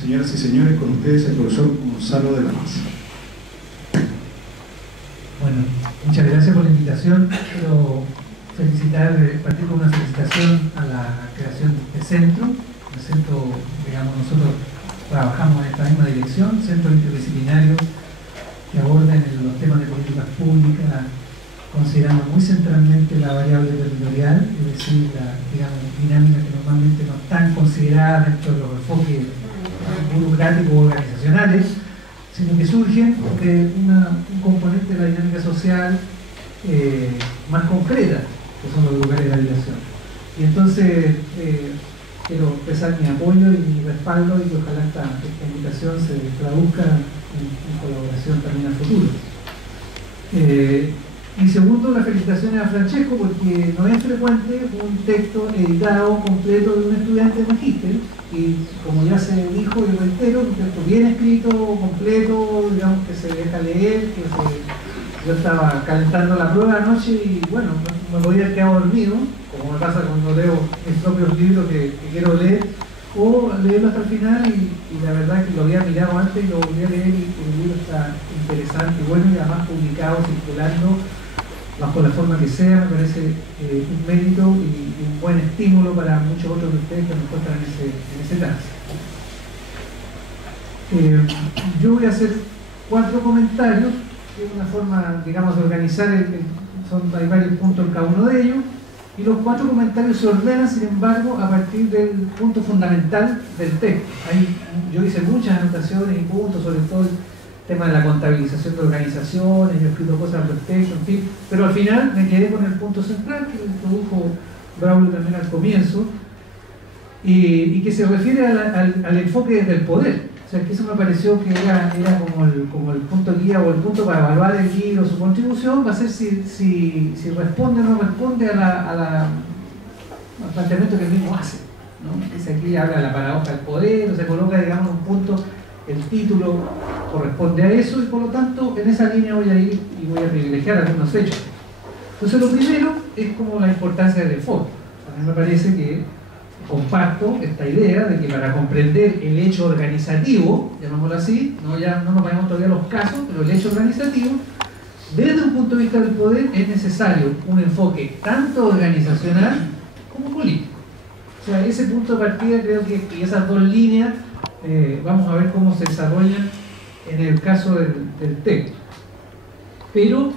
Señoras y señores, con ustedes el profesor Gonzalo de la Maza. Bueno, muchas gracias por la invitación. Quiero partir con una felicitación a la creación de este centro. El centro, digamos, nosotros trabajamos en esta misma dirección, centros interdisciplinarios que aborden los temas de políticas públicas, considerando muy centralmente la variable territorial, es decir, la, digamos, dinámicas que normalmente no están consideradas dentro de los enfoques burocráticos o organizacionales, sino que surgen de un componente de la dinámica social más concreta, que son los lugares de habitación. Y entonces quiero expresar mi apoyo y mi respaldo y que ojalá esta invitación se traduzca en colaboración también a futuro. Y segundo, las felicitaciones a Francesco, porque no es frecuente un texto editado completo de un estudiante de magíster, y como ya se dijo y reitero, un texto bien escrito, completo, digamos, que se deja leer, yo estaba calentando la prueba anoche y bueno, me podía haber quedado dormido, como me pasa cuando leo mis propios libros que quiero leer, o leerlo hasta el final y la verdad que lo había mirado antes y lo volví a leer y el libro está interesante y bueno, y además publicado, circulando, bajo la forma que sea, me parece un mérito y un buen estímulo para muchos otros de ustedes que nos encuentran en ese trance. Yo voy a hacer 4 comentarios, que es una forma, digamos, de organizar, hay varios puntos en cada uno de ellos, y los 4 comentarios se ordenan, sin embargo, a partir del punto fundamental del texto. Yo hice muchas anotaciones y puntos, sobre todo el tema de la contabilización de organizaciones, yo he escrito cosas al respecto, en fin, pero al final me quedé con el punto central que introdujo Braulio también al comienzo, y que se refiere al enfoque del poder. O sea, que eso me pareció que era como el punto guía o el punto para evaluar el libro, su contribución, va a ser si responde o no responde al planteamiento que él mismo hace, ¿no? Dice aquí, habla de la paradoja del poder, o se coloca, digamos, un punto, el título corresponde a eso, y por lo tanto, en esa línea voy a ir y voy a privilegiar algunos hechos. Entonces, lo primero es como la importancia del enfoque. A mí me parece que comparto esta idea de que para comprender el hecho organizativo, llamémoslo así, ya no nos vayamos todavía a los casos, pero el hecho organizativo, desde un punto de vista del poder, es necesario un enfoque tanto organizacional como político. O sea, ese punto de partida creo que esas 2 líneas vamos a ver cómo se desarrollan en el caso del texto. Pero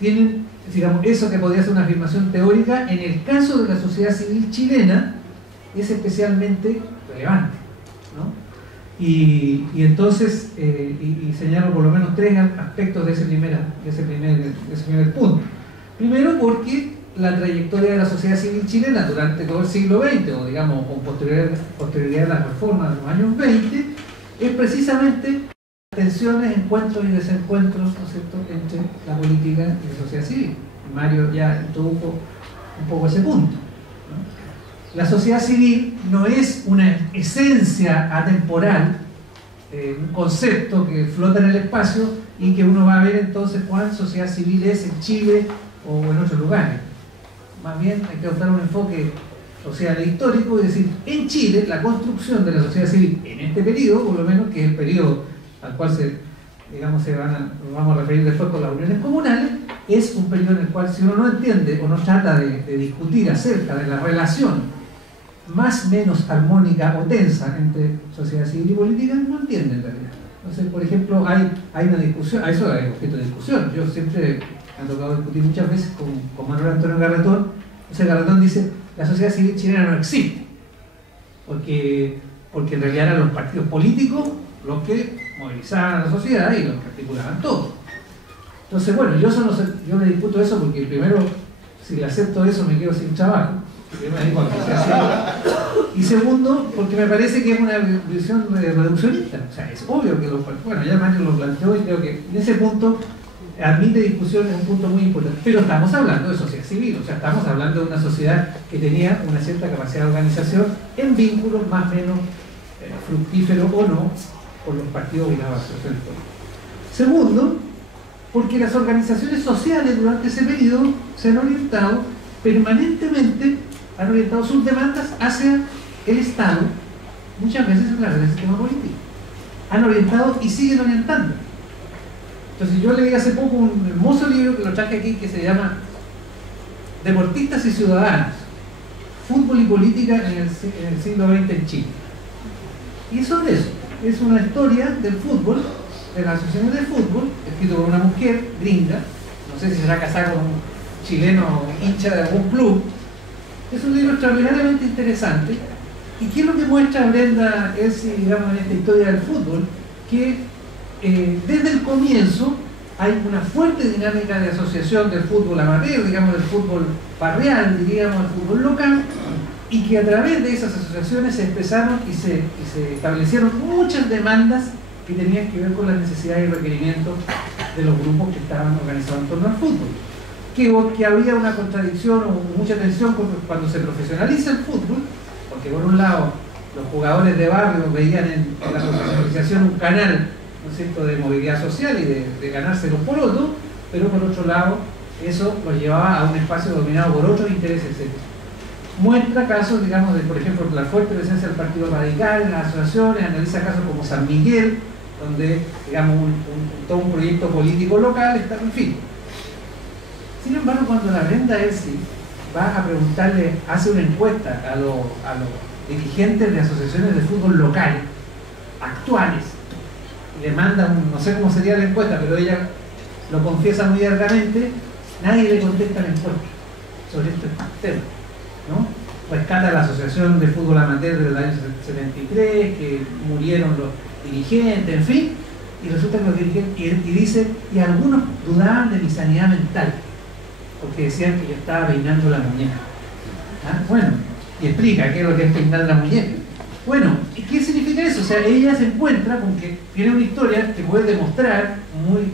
tienen, digamos, eso que podría ser una afirmación teórica, en el caso de la sociedad civil chilena, es especialmente relevante, ¿no? Y entonces, y señalo por lo menos 3 aspectos de ese primer punto. Primero, porque la trayectoria de la sociedad civil chilena durante todo el siglo XX, o digamos con posterioridad de las reformas de los años 20, es precisamente tensiones, encuentros y desencuentros, ¿no es cierto?, entre la política y la sociedad civil. Mario ya introdujo un poco ese punto, ¿no? La sociedad civil no es una esencia atemporal, un concepto que flota en el espacio y que uno va a ver entonces cuál sociedad civil es en Chile o en otros lugares. Más bien hay que adoptar un enfoque social e histórico, es decir, en Chile la construcción de la sociedad civil en este periodo, por lo menos, que es el periodo al cual nos vamos a referir después con las uniones comunales, es un periodo en el cual, si uno no entiende o no trata de discutir acerca de la relación más o menos armónica o tensa entre sociedad civil y política, no entiende en realidad. Entonces, por ejemplo, hay una discusión, a eso es objeto de discusión. Yo siempre me ha tocado discutir muchas veces con Manuel Antonio Garretón. Entonces Garretón dice, la sociedad civil chilena no existe, porque en realidad eran los partidos políticos los que movilizaban a la sociedad y los que articulaban todo. Entonces, bueno, yo me discuto eso porque primero, si le acepto eso, me quedo sin trabajo, yo me dedico a la sociedad civil. Y segundo, porque me parece que es una visión reduccionista. O sea, es obvio que bueno, ya Mario lo planteó y creo que en ese punto admite discusión, es un punto muy importante. Pero estamos hablando de sociedad civil, o sea, estamos hablando de una sociedad que tenía una cierta capacidad de organización en vínculos más o menos fructíferos o no con los partidos vinculados al sector. Segundo, porque las organizaciones sociales durante ese periodo se han orientado permanentemente, han orientado sus demandas hacia el Estado muchas veces a través del sistema político. Han orientado y siguen orientando. Entonces yo leí hace poco un hermoso libro que lo traje aquí que se llama Deportistas y Ciudadanos, Fútbol y Política en el siglo XX en Chile. Y eso es eso, es una historia del fútbol, de las asociaciones de fútbol, escrito por una mujer gringa, no sé si será casada con un chileno hincha de algún club. Es un libro extraordinariamente interesante. ¿Y qué es lo que muestra Brenda Elsie, digamos, en esta historia del fútbol? Que desde el comienzo hay una fuerte dinámica de asociación del fútbol amateur, digamos, del fútbol barrial, diríamos, del fútbol local, y que a través de esas asociaciones se expresaron y se establecieron muchas demandas que tenían que ver con las necesidades y requerimientos de los grupos que estaban organizados en torno al fútbol. Que había una contradicción o mucha tensión cuando se profesionaliza el fútbol, porque por un lado los jugadores de barrio veían en la profesionalización un canal, ¿no es cierto?, de movilidad social y de ganarse los porotos, pero por otro lado eso los llevaba a un espacio dominado por otros intereses, etc. Muestra casos, digamos, de, por ejemplo, la fuerte presencia del Partido Radical en las asociaciones, analiza casos como San Miguel, donde, digamos, todo un proyecto político local está, en fin. Sin embargo, cuando la Brenda Elsie va a preguntarle, hace una encuesta a los dirigentes de asociaciones de fútbol local actuales, y le manda no sé cómo sería la encuesta, pero ella lo confiesa muy largamente, nadie le contesta la encuesta sobre este tema, ¿no? Rescata la Asociación de Fútbol Amateur del año 73, que murieron los dirigentes, en fin, y resulta que los dirigentes, y dice, y algunos dudaban de mi sanidad mental, porque decían que yo estaba peinando la muñeca. ¿Ah? Bueno, y explica qué es lo que es peinar la muñeca. Bueno, ¿qué significa eso? O sea, ella se encuentra con que tiene una historia que puede demostrar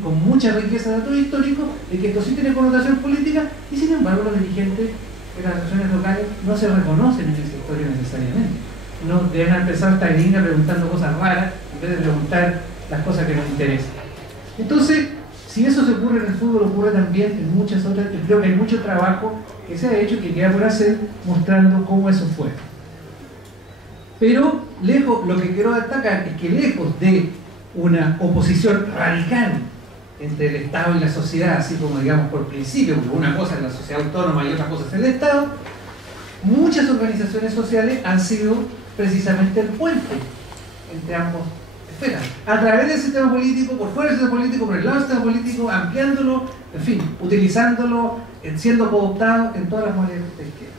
con mucha riqueza de datos históricos de que esto sí tiene connotación política, y sin embargo los dirigentes de las asociaciones locales no se reconocen en esa historia necesariamente. No deben empezar esta gringa preguntando cosas raras en vez de preguntar las cosas que nos interesan. Entonces, si eso se ocurre en el fútbol, ocurre también en muchas otras. Yo creo que hay mucho trabajo que se ha hecho, que queda por hacer, mostrando cómo eso fue. Pero lejos, lo que quiero destacar es que lejos de una oposición radical entre el Estado y la sociedad, así como digamos por principio, porque una cosa es la sociedad autónoma y otra cosa es el Estado, muchas organizaciones sociales han sido precisamente el puente entre ambos esferas, a través del sistema político, por fuera del sistema político, por el lado del sistema político, ampliándolo, en fin, utilizándolo, siendo cooptado en todas las modalidades que ustedes quieran.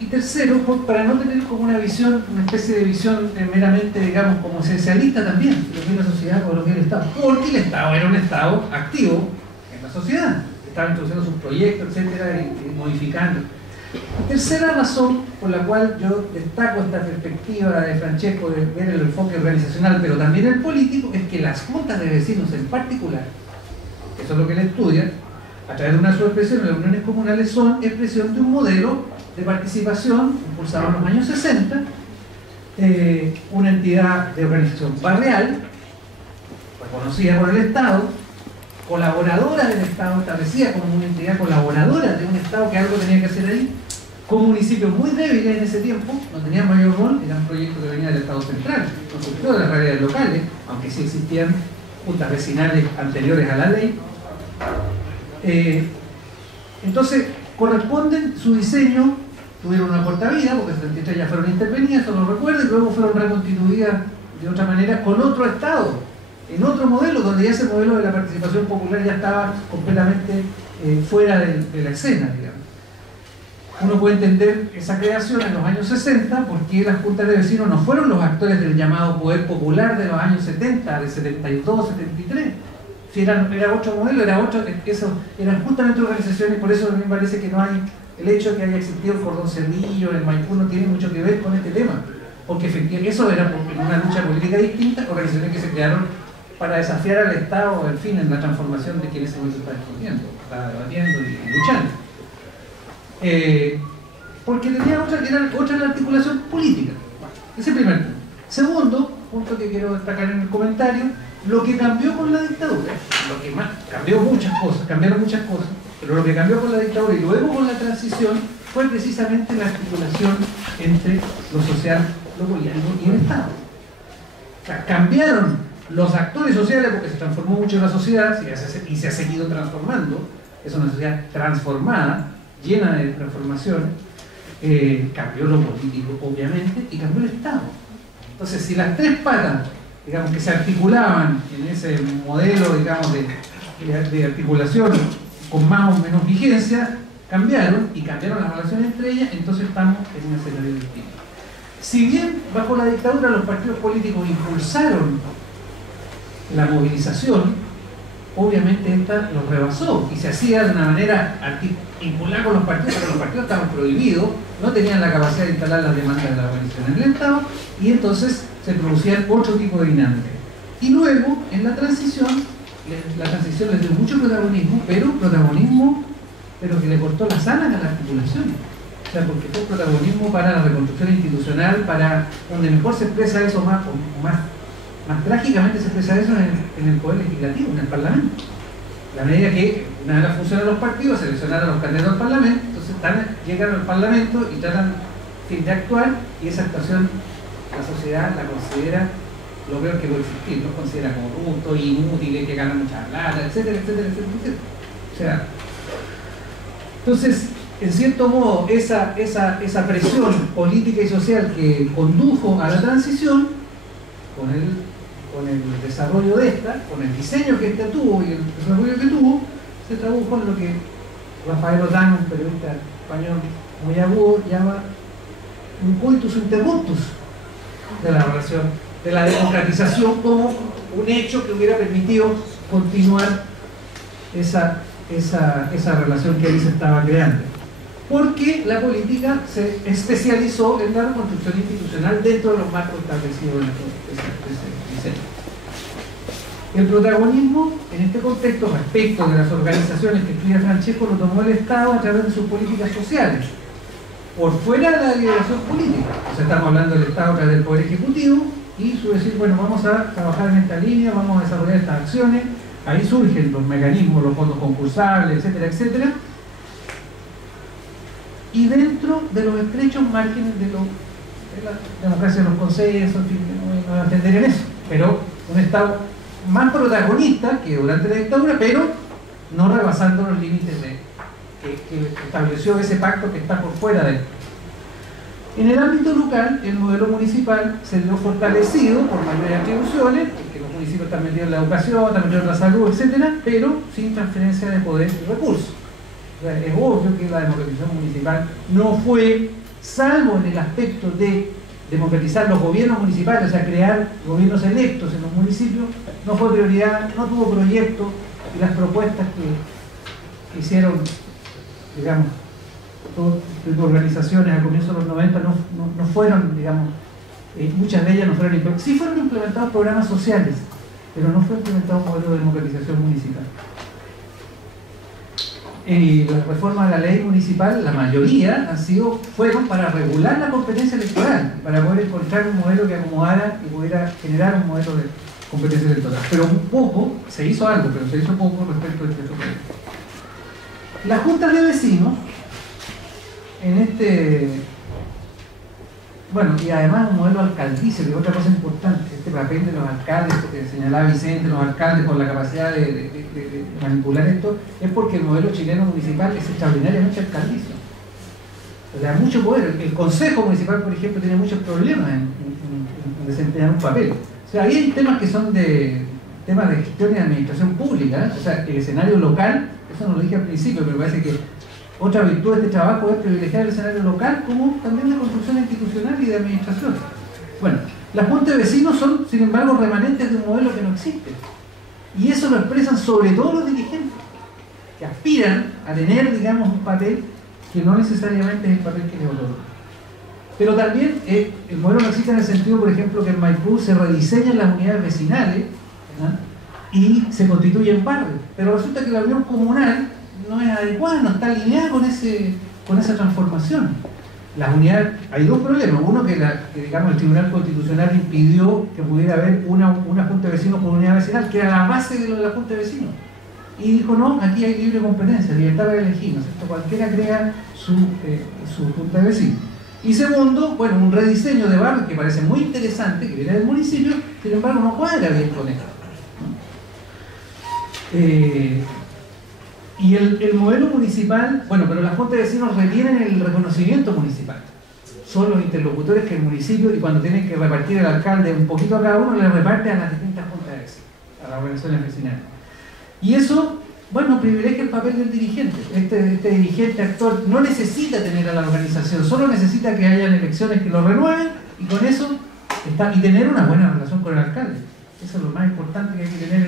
Y tercero, para no tener como una visión, una especie de visión meramente, digamos, como esencialista también, lo que es la sociedad o lo que es el Estado, porque el Estado era un Estado activo en la sociedad, estaba introduciendo sus proyectos, etcétera, y modificando. Tercera razón por la cual yo destaco esta perspectiva de Francesco de ver el enfoque organizacional, pero también el político, es que las juntas de vecinos en particular, eso es lo que él estudia, a través de una subexpresión, las uniones comunales son expresión de un modelo de participación impulsado en los años 60, una entidad de organización barrial, reconocida por el Estado, colaboradora del Estado, establecida como una entidad colaboradora de un Estado que algo tenía que hacer ahí, con municipios muy débiles en ese tiempo, no tenían mayor rol, eran proyectos que venían del Estado central, no sobre todo de las realidades locales, aunque sí existían juntas vecinales anteriores a la ley. Entonces, corresponden su diseño, tuvieron una corta vida, porque 73 ya fueron intervenidas, eso lo recuerdo, y luego fueron reconstituidas de otra manera con otro Estado, en otro modelo, donde ya ese modelo de la participación popular ya estaba completamente fuera de la escena, digamos. Uno puede entender esa creación en los años 60 porque las juntas de vecinos no fueron los actores del llamado poder popular de los años 70, de 72, 73. Si era otro modelo, eran justamente organizaciones, por eso a mí me parece que no hay, el hecho de que haya existido el cordón Cerrillo, el Maipú, no tiene mucho que ver con este tema, porque efectivamente eso era una lucha política distinta, organizaciones que se crearon para desafiar al Estado, en fin, en la transformación de quien ese momento está discutiendo, está debatiendo y luchando. Porque tenía otra la articulación política. Ese es el primer punto. Segundo punto que quiero destacar en el comentario, lo que cambió con la dictadura, lo que más cambiaron muchas cosas, pero lo que cambió con la dictadura y luego con la transición fue precisamente la articulación entre lo social, lo político y el Estado. O sea, cambiaron los actores sociales porque se transformó mucho la sociedad y se ha seguido transformando. Es una sociedad transformada, llena de transformaciones. Cambió lo político, obviamente, y cambió el Estado. Entonces, si las tres patas, digamos, que se articulaban en ese modelo, digamos, de articulación con más o menos vigencia, cambiaron y cambiaron las relaciones entre ellas, entonces estamos en un escenario distinto. Si bien bajo la dictadura los partidos políticos impulsaron la movilización, obviamente esta los rebasó y se hacía de una manera vinculada con los partidos, pero los partidos estaban prohibidos, no tenían la capacidad de instalar las demandas de la organización en el Estado, y entonces se producían otro tipo de dinámicas. Y luego, en la transición les dio mucho protagonismo, pero que le cortó las alas a la articulación. O sea, porque fue protagonismo para la reconstrucción institucional, para donde mejor se expresa eso, más trágicamente se expresa eso en el Poder Legislativo, en el Parlamento. La medida que una de las funciones de los partidos es seleccionar a los candidatos al Parlamento, entonces llegan al Parlamento y tratan de actuar, y esa actuación la sociedad la considera lo peor que puede existir, los considera corruptos, inútiles, que ganan mucha plata, etcétera, etcétera, etcétera, etcétera. O sea, entonces, en cierto modo, esa presión política y social que condujo a la transición, con el desarrollo de esta, con el diseño que esta tuvo y el desarrollo que tuvo, se tradujo en lo que Rafael Otán, un periodista español muy agudo, llama un coitus interruptus de la relación, de la democratización, como un hecho que hubiera permitido continuar esa relación que ahí se estaba creando. Porque la política se especializó en la reconstrucción institucional dentro de los marcos establecidos en ese diseño. El protagonismo en este contexto respecto de las organizaciones que estudia Francesco lo tomó el Estado a través de sus políticas sociales, por fuera de la deliberación política. O sea, estamos hablando del Estado a través del Poder Ejecutivo y su decir, bueno, vamos a trabajar en esta línea, vamos a desarrollar estas acciones. Ahí surgen los mecanismos, los fondos concursables, etcétera, etcétera. Y dentro de los estrechos márgenes de la democracia de los consensos, en fin, no voy a atender en eso, pero un Estado más protagonista que durante la dictadura, pero no rebasando los límites que estableció ese pacto que está por fuera de él. En el ámbito local, el modelo municipal se vio fortalecido por mayores atribuciones, porque los municipios están metidos en la educación, están metidos en la salud, etcétera, pero sin transferencia de poder y recursos. O sea, es obvio que la democratización municipal no fue, salvo en el aspecto de democratizar los gobiernos municipales, o sea, crear gobiernos electos en los municipios, no fue prioridad, no tuvo proyecto, y las propuestas que hicieron, digamos, todo tipo de organizaciones al comienzo de los 90 no fueron, digamos, muchas de ellas no fueron implementadas. Sí fueron implementados programas sociales, pero no fue implementado un modelo de democratización municipal. Y las reformas de la ley municipal, la mayoría fueron para regular la competencia electoral, para poder encontrar un modelo que acomodara y pudiera generar un modelo de competencia electoral. Pero un poco, se hizo algo, pero se hizo poco respecto a este proyecto. Las juntas de vecinos, bueno, y además un modelo alcaldicio, que es otra cosa importante, este papel de los alcaldes, que señalaba Vicente, los alcaldes con la capacidad de manipular esto, es porque el modelo chileno municipal es extraordinariamente alcaldicio. O sea, mucho poder. El Consejo Municipal, por ejemplo, tiene muchos problemas en desempeñar un papel. O sea, ahí hay temas que son temas de gestión y de administración pública, ¿eh? O sea, el escenario local, eso no lo dije al principio, pero parece que otra virtud de este trabajo es privilegiar el escenario local como también de construcción institucional y de administración. Bueno, las juntas de vecinos son, sin embargo, remanentes de un modelo que no existe. Y eso lo expresan sobre todo los dirigentes, que aspiran a tener, digamos, un papel que no necesariamente es el papel que les otorga. Pero también el modelo no existe en el sentido, por ejemplo, que en Maipú se rediseñan las unidades vecinales, ¿verdad? Y se constituyen barrios. Pero resulta que la unión comunal no es adecuada, no está alineada con esa transformación. Las unidades, hay dos problemas. Uno, que digamos, el Tribunal Constitucional impidió que pudiera haber una junta de vecinos por unidad vecinal, que era la base de la junta de vecinos. y dijo, no, aquí hay libre competencia, libertad para elegir, ¿no es cierto? Cualquiera crea su junta de vecinos. Y segundo, bueno, un rediseño de barrio que parece muy interesante, que viene del municipio, sin embargo no cuadra bien con esto, ¿no? Y el modelo municipal, bueno, pero las juntas de vecinos retienen el reconocimiento municipal. Son los interlocutores que el municipio, y cuando tienen que repartir el alcalde un poquito a cada uno, le reparte a las distintas juntas de vecinos, a las organizaciones vecinales. Y eso, bueno, privilegia el papel del dirigente. Este dirigente actor no necesita tener a la organización, solo necesita que hayan elecciones que lo renueven, y con eso y tener una buena relación con el alcalde. Eso es lo más importante que hay que tener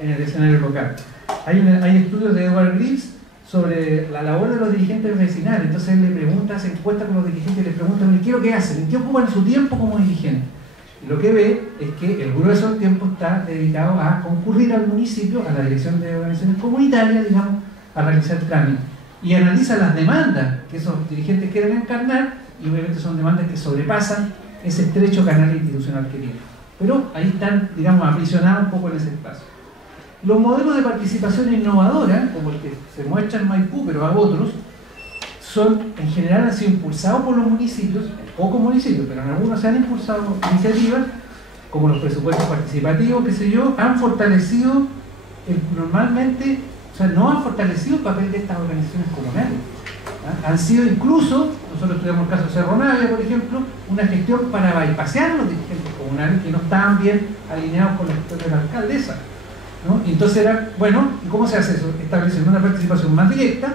en el escenario local. Hay estudios de Edward Greaves sobre la labor de los dirigentes vecinales. Entonces él le pregunta, se encuesta con los dirigentes y les pregunta, ¿qué es lo que hacen? ¿En qué ocupan su tiempo como dirigentes? Y lo que ve es que el grueso del tiempo está dedicado a concurrir al municipio, a la dirección de organizaciones comunitarias, digamos, a realizar trámites. Y analiza las demandas que esos dirigentes quieren encarnar, y obviamente son demandas que sobrepasan ese estrecho canal institucional que tienen. Pero ahí están, digamos, aprisionados un poco en ese espacio. Los modelos de participación innovadora, como el que se muestra en Maipú, pero hay otros, en general han sido impulsados por los municipios, pocos municipios, pero en algunos se han impulsado iniciativas, como los presupuestos participativos, qué sé yo, han fortalecido normalmente, o sea, no han fortalecido el papel de estas organizaciones comunales. Han sido incluso, nosotros estudiamos el caso de Cerro Navia, por ejemplo, una gestión para bypassear a los dirigentes comunales que no estaban bien alineados con la gestión de la alcaldesa, ¿no? Y entonces era, bueno, ¿y cómo se hace eso? Estableciendo una participación más directa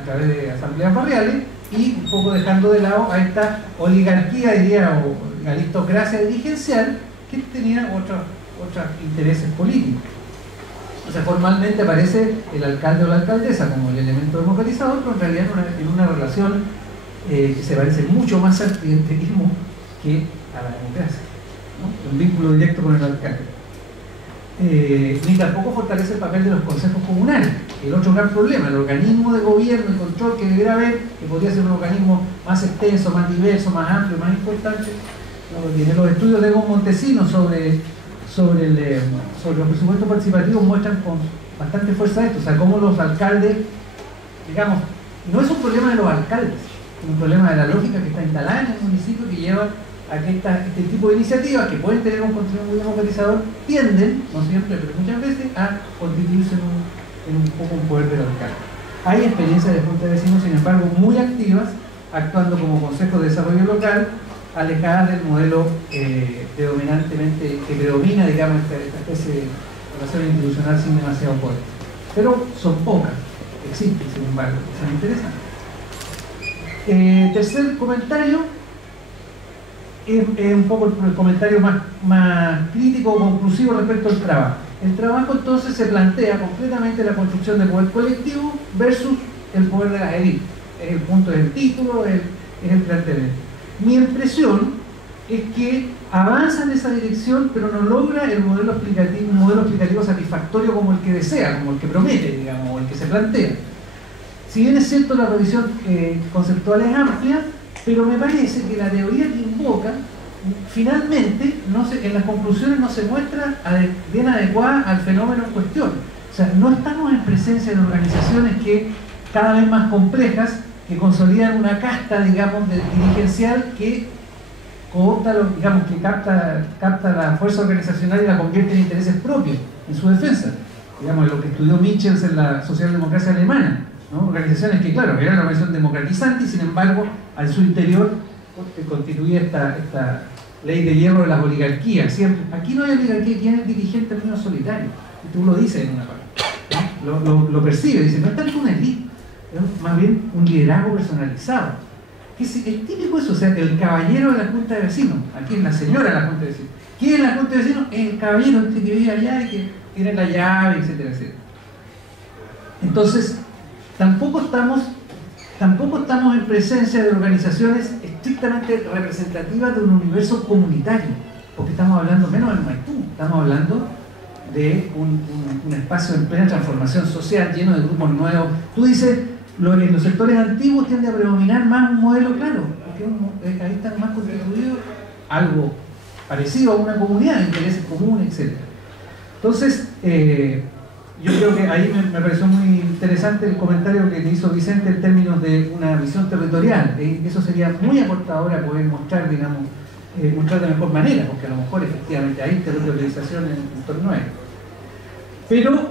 a través de asambleas barriales y un poco dejando de lado a esta oligarquía, diría, o aristocracia dirigencial que tenía otros intereses políticos. O sea, formalmente aparece el alcalde o la alcaldesa como el elemento democratizador, pero en realidad en una relación que se parece mucho más al clientelismo que a la democracia, ¿no? Un vínculo directo con el alcalde. Ni tampoco fortalece el papel de los consejos comunales, el otro gran problema, el organismo de gobierno y control que debería haber, que podría ser un organismo más extenso, más diverso, más amplio, más importante. Los estudios de Egon Montesinos sobre los presupuestos participativos muestran con bastante fuerza esto, o sea, cómo los alcaldes, digamos, no es un problema de los alcaldes, es un problema de la lógica que está instalada en el municipio que lleva a que este tipo de iniciativas que pueden tener un contenido muy democratizador tienden, no siempre, pero muchas veces, a constituirse en un poco un poder del alcalde. Hay experiencias de juntas de vecinos, sin embargo, muy activas, actuando como consejos de desarrollo local, alejadas del modelo predominantemente que predomina, digamos, esta especie de relación institucional sin demasiado poder. Pero son pocas, existen, sin embargo, son interesantes. Tercer comentario. Es un poco el comentario más crítico o conclusivo respecto al trabajo. El trabajo entonces se plantea completamente la construcción del poder colectivo versus el poder de las élites. Es el punto del título, es el planteamiento. Mi impresión es que avanza en esa dirección, pero no logra un modelo explicativo satisfactorio como el que desea, como el que promete, digamos, o el que se plantea. Si bien es cierto, la revisión conceptual es amplia, pero me parece que la teoría que invoca finalmente en las conclusiones no se muestra bien adecuada al fenómeno en cuestión. O sea, no estamos en presencia de organizaciones que cada vez más complejas, que consolidan una casta, digamos, dirigencial que coopta, digamos, que capta la fuerza organizacional y la convierte en intereses propios en su defensa. Digamos, lo que estudió Michels en la socialdemocracia alemana, ¿no? Organizaciones que, claro, eran una organización democratizante y, sin embargo, a su interior constituía esta ley de hierro de las oligarquías. Siempre. Aquí no hay oligarquía, aquí hay dirigentes menos solitarios. Y tú lo dices en una parte. Lo percibe, dice, no es tanto una élite, es más bien un liderazgo personalizado. Es típico eso, o sea, el caballero de la Junta de Vecinos. Aquí es la señora de la Junta de Vecinos. ¿Quién es la Junta de Vecinos? Es el caballero que vive allá y que tiene la llave, etcétera, etcétera. Entonces, tampoco estamos en presencia de organizaciones estrictamente representativas de un universo comunitario, porque estamos hablando menos del Maipú, estamos hablando de un espacio en plena transformación social, lleno de grupos nuevos. Tú dices, en los sectores antiguos tiende a predominar más un modelo claro, porque ahí están más constituidos algo parecido a una comunidad, intereses comunes, etc. Entonces, yo creo que ahí me pareció muy interesante el comentario que hizo Vicente en términos de una visión territorial. Eso sería muy aportador a poder mostrar, digamos, mostrar de mejor manera, porque a lo mejor efectivamente hay territorialización en torno a esto. Pero,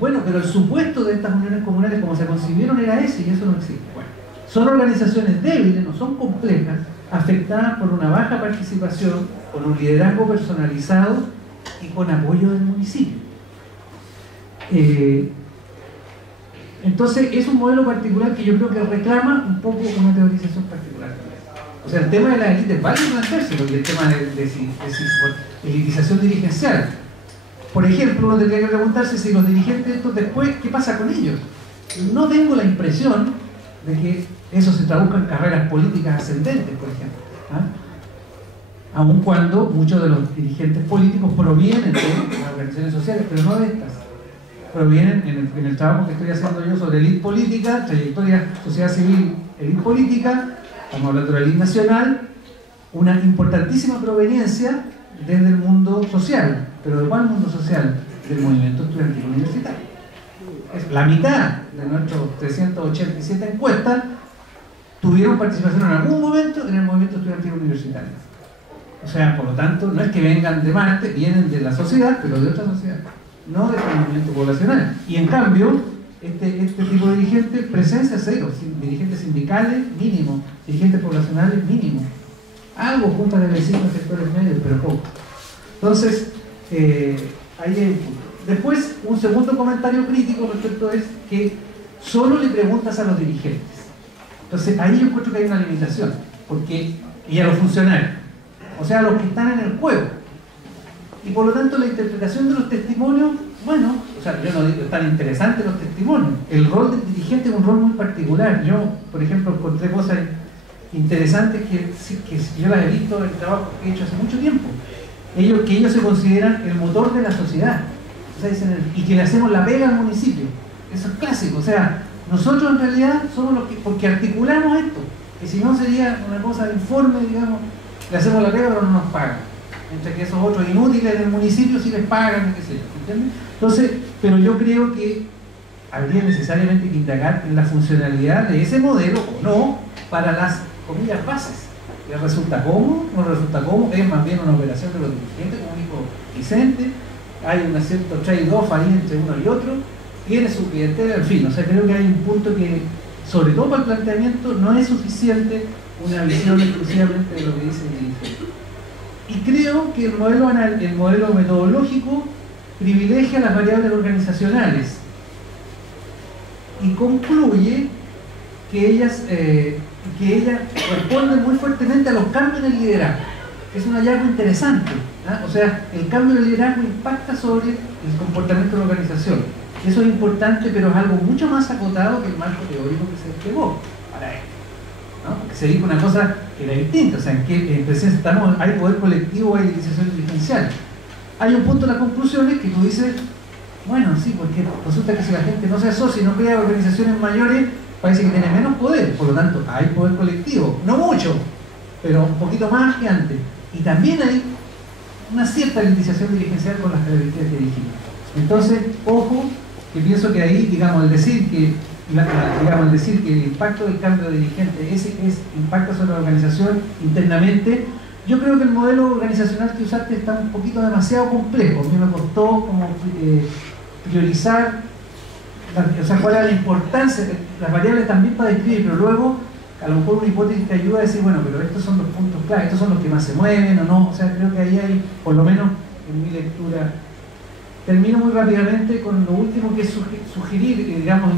bueno, pero el supuesto de estas uniones comunales como se concibieron era ese, y eso no existe. Bueno, son organizaciones débiles, no son complejas, afectadas por una baja participación, con un liderazgo personalizado y con apoyo del municipio. Entonces es un modelo particular que yo creo que reclama un poco una teorización particular. O sea, el tema de las élites vale planteárselo, y el tema de elitización dirigencial. Por ejemplo, uno tendría que preguntarse si los dirigentes estos después, ¿qué pasa con ellos? No tengo la impresión de que eso se traduzca en carreras políticas ascendentes, por ejemplo. Aun cuando muchos de los dirigentes políticos provienen de las organizaciones sociales, pero no de estas. Provienen en el trabajo que estoy haciendo yo sobre élite política, trayectoria, sociedad civil, élite política, como hablando de la élite nacional, una importantísima proveniencia desde el mundo social. ¿Pero de cuál mundo social? Del movimiento estudiantil universitario. Es la mitad de nuestros 387 encuestas tuvieron participación en algún momento en el movimiento estudiantil universitario. O sea, por lo tanto, no es que vengan de Marte, vienen de la sociedad, pero de otra sociedad, no del movimiento poblacional. Y en cambio, este tipo de dirigentes, presencia cero, dirigentes sindicales mínimo, dirigentes poblacionales mínimo, algo juntas de vecinos, sectores medios, pero poco. Entonces, ahí hay. Después, un segundo comentario crítico respecto es que solo le preguntas a los dirigentes. Entonces, ahí yo encuentro que hay una limitación, y a los funcionarios, o sea, a los que están en el juego. Y por lo tanto, la interpretación de los testimonios, bueno, o sea, yo no digo tan interesantes los testimonios. El rol del dirigente es un rol muy particular. Yo, por ejemplo, encontré cosas interesantes que yo las he visto en el trabajo que he hecho hace mucho tiempo. Que ellos se consideran el motor de la sociedad, o sea, dicen, y que le hacemos la pega al municipio. Eso es clásico. O sea, nosotros en realidad somos los que, porque articulamos esto, que si no sería una cosa informe, digamos, le hacemos la pega pero no nos pagan. Mientras que esos otros inútiles del municipio sí les pagan, qué sé yo, ¿entiendes? Entonces, pero yo creo que habría necesariamente que indagar en la funcionalidad de ese modelo, o no, para las, comillas, bases. ¿Les resulta cómodo? ¿No resulta cómodo? Es más bien una operación de los dirigentes, como dijo Vicente. Hay un cierto trade-off ahí entre uno y otro. Tiene su clientela, en fin. O sea, creo que hay un punto que, sobre todo para el planteamiento, no es suficiente una visión exclusivamente de lo que dice el dirigente. Y creo que el modelo metodológico privilegia las variables organizacionales y concluye que ellas responden muy fuertemente a los cambios en el liderazgo. Es un hallazgo interesante, ¿eh? O sea, el cambio del liderazgo impacta sobre el comportamiento de la organización. Eso es importante, pero es algo mucho más acotado que el marco teórico que se desplegó para esto, ¿no? Porque se dijo una cosa que era distinta, o sea, en que presencia estamos, hay poder colectivo, hay decisión dirigencial. Hay un punto en las conclusiones que tú dices, bueno, sí, porque resulta que si la gente no se asocia y no crea organizaciones mayores, parece que tiene menos poder, por lo tanto hay poder colectivo, no mucho, pero un poquito más que antes. Y también hay una cierta elitización dirigencial con las características que dijimos. Entonces, ojo, que pienso que ahí, digamos, el decir que el impacto del cambio de dirigente, ese es impacto sobre la organización internamente, yo creo que el modelo organizacional que usaste está un poquito demasiado complejo. A mí me costó como priorizar, o sea, cuál era la importancia, las variables también para describir, pero luego a lo mejor una hipótesis que ayuda a decir, bueno, pero estos son los puntos clave, estos son los que más se mueven o no. O sea, creo que ahí hay, por lo menos en mi lectura. Termino muy rápidamente con lo último, que es sugerir, digamos,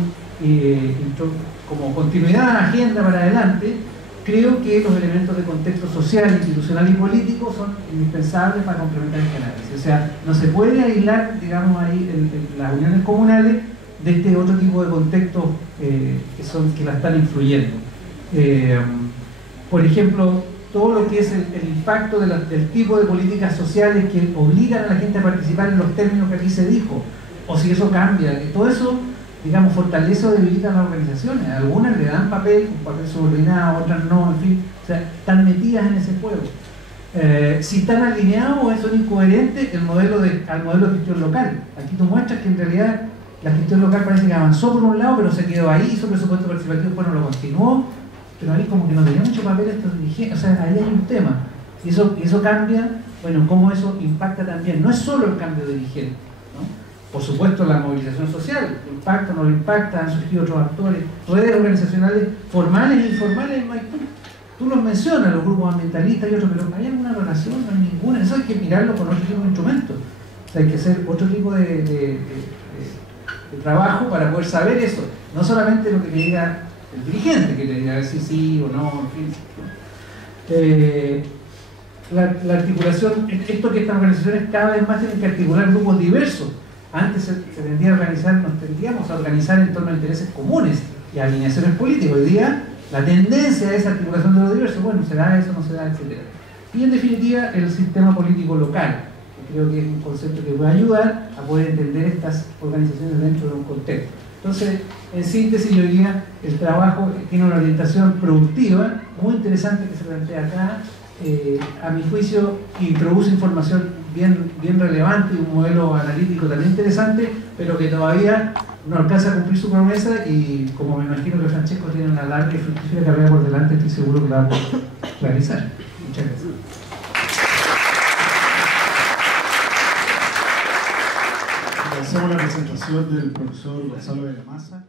como continuidad de la agenda para adelante. Creo que los elementos de contexto social, institucional y político son indispensables para complementar este análisis. O sea, no se puede aislar, digamos, ahí las uniones comunales de este otro tipo de contextos que la están influyendo. Por ejemplo, todo lo que es el impacto del tipo de políticas sociales que obligan a la gente a participar en los términos que aquí se dijo, o si eso cambia, todo eso, digamos, fortalece o debilita a las organizaciones. Algunas le dan un papel subordinado, otras no, en fin, o sea, están metidas en ese juego. Si están alineados o son incoherentes al modelo de gestión local. Aquí tú muestras que en realidad la gestión local parece que avanzó por un lado, pero se quedó ahí, hizo presupuesto participativo, bueno, lo continuó, pero ahí como que no tenía mucho papel estos dirigentes, o sea, ahí hay un tema. Y eso cambia, bueno, cómo eso impacta también. No es solo el cambio de dirigente, ¿no? Por supuesto la movilización social, impacta, no lo impacta, han surgido otros actores, redes organizacionales formales e informales en Maipú. Tú los mencionas, los grupos ambientalistas y otros, pero ¿hay alguna relación? No hay ninguna. Eso hay que mirarlo con otro tipo de instrumentos. O sea, hay que hacer otro tipo de trabajo para poder saber eso. No solamente lo que te diga el dirigente, que te diga si sí o no, en fin. La articulación, esto que estas organizaciones cada vez más tienen que articular grupos diversos. Antes se tendía a organizar, nos tendíamos a organizar en torno a intereses comunes y alineaciones políticas. Hoy día la tendencia es articulación de lo diverso, bueno, se da eso, no se da, etc. Y en definitiva el sistema político local, que creo que es un concepto que puede ayudar a poder entender estas organizaciones dentro de un contexto. Entonces, en síntesis, yo diría, el trabajo tiene una orientación productiva, muy interesante que se plantea acá, a mi juicio introduce información bien relevante y un modelo analítico también interesante, pero que todavía no alcanza a cumplir su promesa y como me imagino que Francesco tiene una larga y fructífera carrera por delante, estoy seguro que la va a poder realizar. Muchas gracias. Hacemos la presentación del profesor Gonzalo de la Maza.